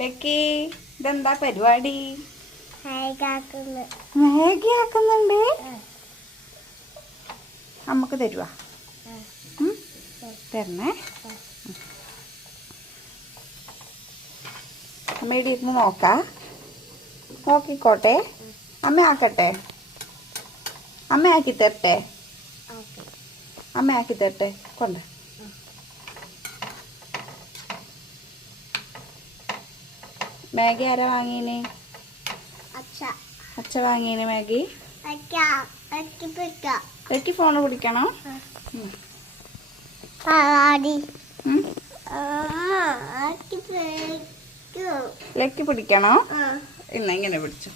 Lucky ഇതെന്താ പരിപാടി? Maggi ആക്കുന്നുണ്ട്. അമ്മക്ക് തരുവാ? തരണേ. അമ്മയുടെ ഇരുന്ന് നോക്കിക്കോട്ടെ. അമ്മ ആക്കട്ടെ? അമ്മ ആക്കി തരട്ടെ? അമ്മ ആക്കി തരട്ടെ? കൊണ്ട് മാഗി ആരാ വാങ്ങീന്? അച്ഛ വാങ്ങീന് മാഗി. ലക്കി ഫോണ് പിടിക്കണോ? ലക്കി പിടിക്കണോ? ഇന്ന ഇങ്ങനെ പിടിച്ചു.